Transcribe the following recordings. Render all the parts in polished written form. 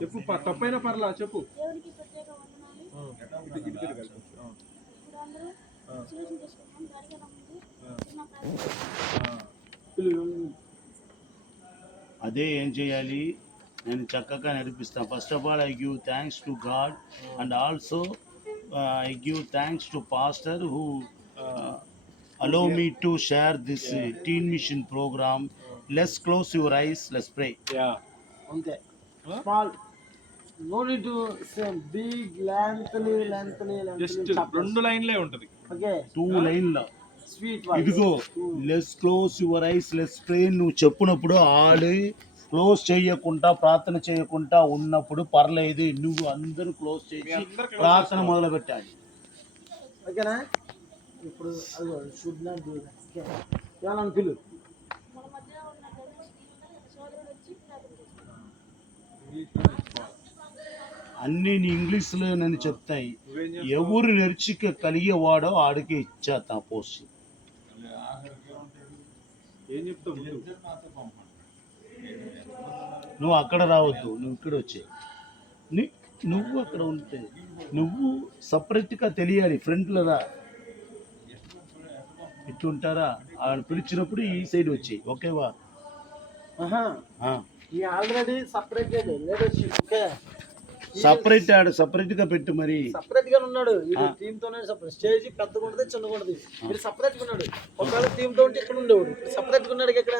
చెప్పు, తప్పైనా పర్లా చెప్పు. దేవునికి ప్రత్యేక వందనాలు. ఇప్పుడు అందరూ సెలబ్రేషన్ చేసుకుంటాం. దానికన్నా ముందు చిన్న ప్రార్థన. అదే ఏం చేయాలి, నేను చక్కగా నేర్పిస్తాను. First of all I give thanks to God and also I give thanks to pastor who allow me to share this teen mission program. Let's close your eyes, let's pray. Okay, small, no need to say big lengthy just 2 లైన్లే ఉంటది. okay, 2 లైన్ల sweet voice. ఇదిగో let's close your eyes let's pray నువ్వు చెప్పినప్పుడు ఆడి close చేయకుండా ప్రార్థన చేయకుండా ఉన్నప్పుడు పర్లేదు, నువ్వు అందరూ క్లోజ్ చేసి ప్రార్థన మొదలు పెట్టాలి. ఓకేనా? ఇప్పుడు అదిగో should not do that. Okay, ఏమన్నా పిలు. మన మధ్య ఉన్న సోదరుడు వచ్చి ప్రార్థన చేస్తాడు. అన్నీ నీ ఇంగ్లీష్లో నేను చెప్తాయి. ఎవరు నేర్చిక కలిగేవాడో ఆడికి ఇచ్చా పోసి. ఏం చెప్తావు? నువ్వు అక్కడ రావద్దు, నువ్వు ఇక్కడ వచ్చే. నువ్వు అక్కడ ఉంటే నువ్వు సపరేట్గా తెలియాలి. ఫ్రంట్లో రా, ఇట్లుంటారా ఆయన పిలిచినప్పుడు ఈ సైడ్ వచ్చి. ఓకేవా? Already separated leadership. Okay, separate ఆడు సపరేట్ గా పెట్టు. మరి సపరేట్ గా ఉన్నాడు టీమ్ తోనే. సపరేట్ స్టేజ్ పెద్దగా ఉంటది, చిన్నగా ఉంటది. మీరు సపరేట్ గా ఉన్నాడు. ఒకవేళ టీమ్ తో ఉంటే ఇక్కడ ఉండేవాడు, సపరేట్ గా ఉన్నాడు ఇక్కడ.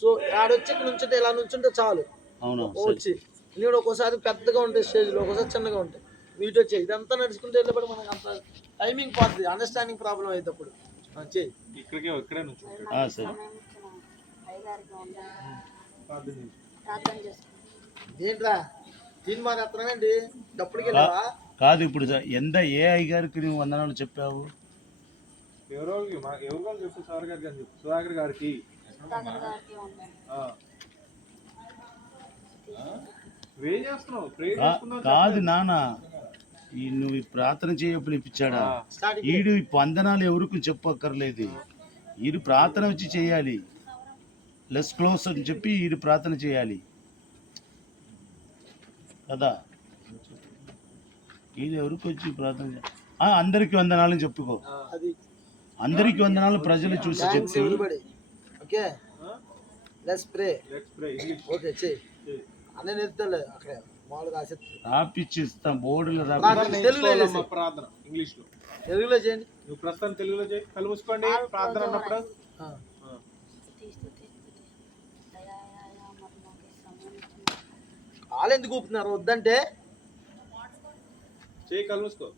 సో ఆడొచ్చి ఇక్కడ నుంచుంటే ఇలా నుంచుంటే చాలు. అవును, వచ్చి నేను ఒక్కోసారి పెద్దగా ఉంటాయి స్టేజ్ లో, ఒక్కోసారి చిన్నగా ఉంటాయి. వీటి వచ్చే ఇదంతా నడుచుకుంటే వెళ్ళేప్పుడు మనకు అంత టైమింగ్ పోతుంది, అండర్స్టాండింగ్ ప్రాబ్లం అయినప్పుడు చేయి. ఇక్కడే నుంచి ఏంట్రా దీని మాట ఎత్తనానండి డప్పుడుకి వెళ్ళావా? కాదు, ఇప్పుడు ఎంత ఏఐ గారికి నువ్వు వందనాలు చెప్పావు? ఎవరో చెప్పు, సార్ గారికి అని చెప్పు. సుధాకర్ గారికి కాదు నాన్న, నువ్వు ప్రార్థన చేయప్పుడు ఇప్పించాడా? ఈడు వందనాలు ఎవరికి చెప్పక్కర్లేదు, ఈడు ప్రార్థన వచ్చి చేయాలి. లెస్ క్లోజ్ అని చెప్పి ఈడు ప్రార్థన చేయాలి కదా. ఈడు ఎవరికి వచ్చి ప్రార్థన అందరికి వందనాలని చెప్పుకో. అందరికి వందనాలు ప్రజలు చూసి చెప్పి రాపిచ్చిస్తాం బోర్డులో ప్రార్థన ఇంగ్లీష్ లో. తెలుగులో చేయండి. నువ్వు ప్రస్తుతం తెలుగులో చేయి. కళ్ళు మూసుకోండి ప్రార్థన అన్నప్పుడు. వాళ్ళు ఎందుకు ఊపుతున్నారు? వద్దంటే చేయి, కళ్ళు మూసుకో.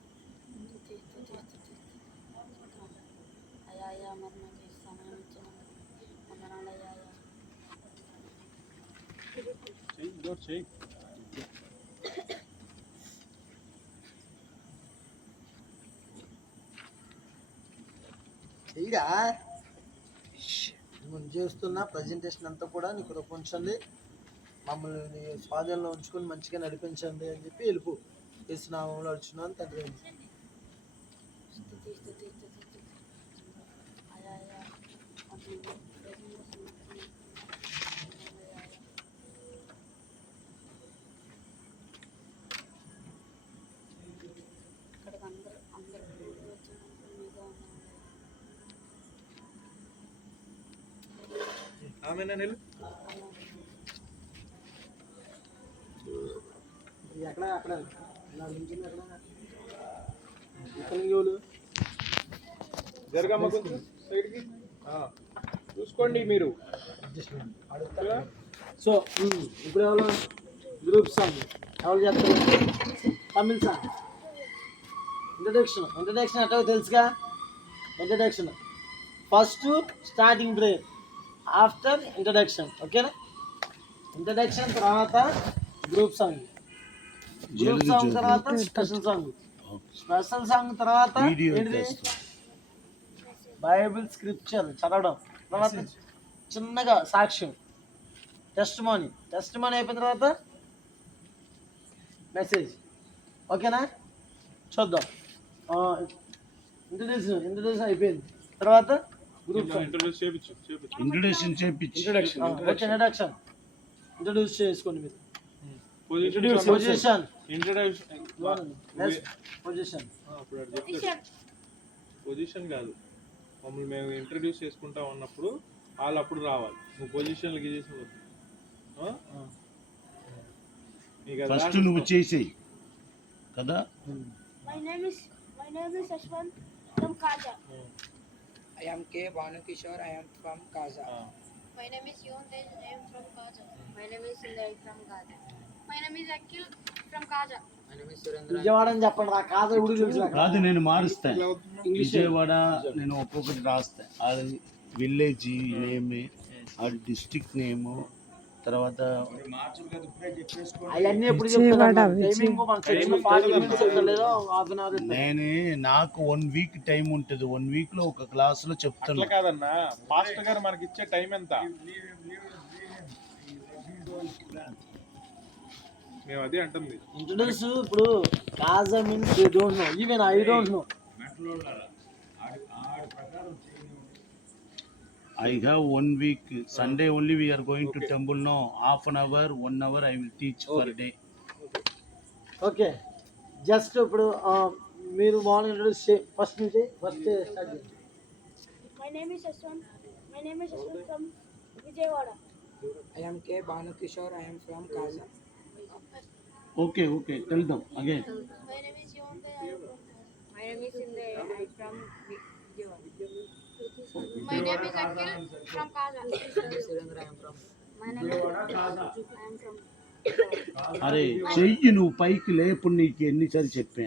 చెయ్యి. చెయ్యరా మనం చేస్తున్న ప్రజెంటేషన్ అంతా కూడా నీకు రూపొంచండి, మమ్మల్ని స్వాధీనంలో ఉంచుకొని మంచిగా నడిపించండి అని చెప్పి వెళ్ళిపో. యేసునామంలో అడుచున్నాను తండ్రి. ఎక్కడ అక్కడ జరగమ్మ కొంచెం సైడ్కి చూసుకోండి మీరు. సో ఇప్పుడు ఎవరు గ్రూప్ సాంగ్ ఎవరు చేస్తారు? తమిళ్ సాంగ్ ఇంట్రడక్షన్ ఎట్టో తెలుసుగా. Introduction first starting prayer, after introduction. ఓకేనా? ఇంట్రడక్షన్ తర్వాత గ్రూప్ సాంగ్, గ్రూప్ సాంగ్ తర్వాత స్పెషల్ సాంగ్, స్పెషల్ సాంగ్ తర్వాత ఏంటిది బైబిల్ స్క్రిప్చర్ చదవడం, తర్వాత చిన్నగా సాక్ష్యం టెస్ట్ మార్నీ అయిపోయిన తర్వాత మెసేజ్. ఓకేనా? చూద్దాం. ఇంట్రడ్యూషన్ అయిపోయింది, తర్వాత గ్రూప్ ఇంట్రడ్యూస్ చేసుకోండి మీరు. పొజిషన్ ఇంట్రడక్షన్ పొజిషన్ అప్పుడు అది చెప్తాడు. పొజిషన్ కాదు, మమ్మల్ని మేము ఇంట్రడ్యూస్ చేసుకుంటా ఉన్నప్పుడు వాళ్ళు అప్పుడు రావాలి. నువ్వు పొజిషన్లు గీసేసి ఫస్ట్ నువ్వు చేసేయి కదా. My name is Ashwant from Kaja. I am K. Bhanukishore. I am from Kaza. My name is Yontej. I am from Kaja. My name is Sindai from Kaja. My name is Akil from Kaja. My name is Surendra. Vijayawada అని చెప్పండి. ఆ కాదు ఎవడు తెలుసు నాకు. కాదు, నేను మారుస్తాను. విజయవాడ నేను ఒక్కొక్కటి రాస్తా. అది విలేజ్ నేమ్, అది డిస్ట్రిక్ట్ నేమ్, తర్వాత అవన్నీ ఎప్పుడు చెప్తారు? టైమింగ్ మన చర్చిలో 40 minutes లేదో హాఫ్ అన్ అవర్. నాకు 1 వీక్ టైం ఉంటుంది. 1 వీక్ లో ఒక క్లాస్ లో చెప్తాను. అట్లా కాదన్నా, పాస్టర్ గారు మనకి ఇచ్చే టైం ఎంత? మేము అదే అంటుంది. ఇంట్రడ్యూస్ ఇప్పుడు కాజా means they don't know, even I don't know. I have 1 week. Sunday only we are going to temple. No, half an hour, 1 hour I will teach per day. Okay, just ఇప్పుడు మీరు morning introduce first నుంచి first start చేయండి. My name is Ashwant. My name is Ashwant from Vijayawada. I am K. Bhanukishore. I am from Kaza. Okay, tell them again. My name is Yontaj. I am from Kaja. My name is Sindai. I am from Vijayawada. My name is Akil from Kaja. Surendra. I am from. My name is Kaja. I am from. అరే చెయ్యి, నువ్వు పైకి లేపు. నీకు ఎన్నిసార్లు చెప్పా,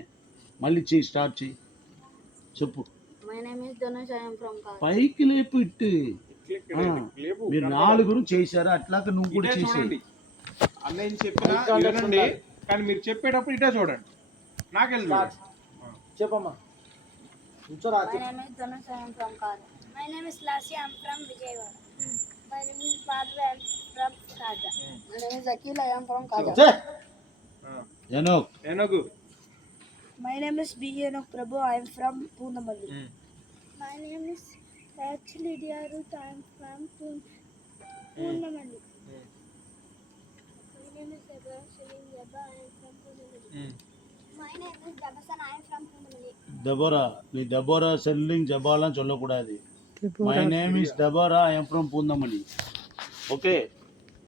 మళ్ళీ చెయ్యి, స్టార్ట్ చెయ్యి, చెప్పు. My name is Dhanush. I am from Kaja. పైకి లేపు ఇట్టు. మీరు 4 చేశారు, అట్లాగా నువ్వు కూడా ఇదే చేసేయి. చూడండి, అన్నయ్య చెప్పినా వినండి, కానీ మీరు చెప్పేటప్పుడు ఇటే చూడండి. నాకెళ్ళి చెప్పమ్మా. కూర్చోరా. My name is Dhanush. I am from Kaja. My name is Lassi. I am from Vijayawada. My name is Madhvi. I am from Kaja. My name is Akil. I am from Kaja. ఏనోగు. My name is B. Enoch Prabhu. I am from Poonamali. My name is actually Lydia Ruth. I am from Poonamali. My name is Deborah Shirin Yaba. I am from Poonamali. My name is Dabasan. I am from Poonamali. Deborah, నీ Deborah సెల్లింగ్ జబాలా చొల్లకూడదు. My name is Deborah, I am from Poonamallee. Okay.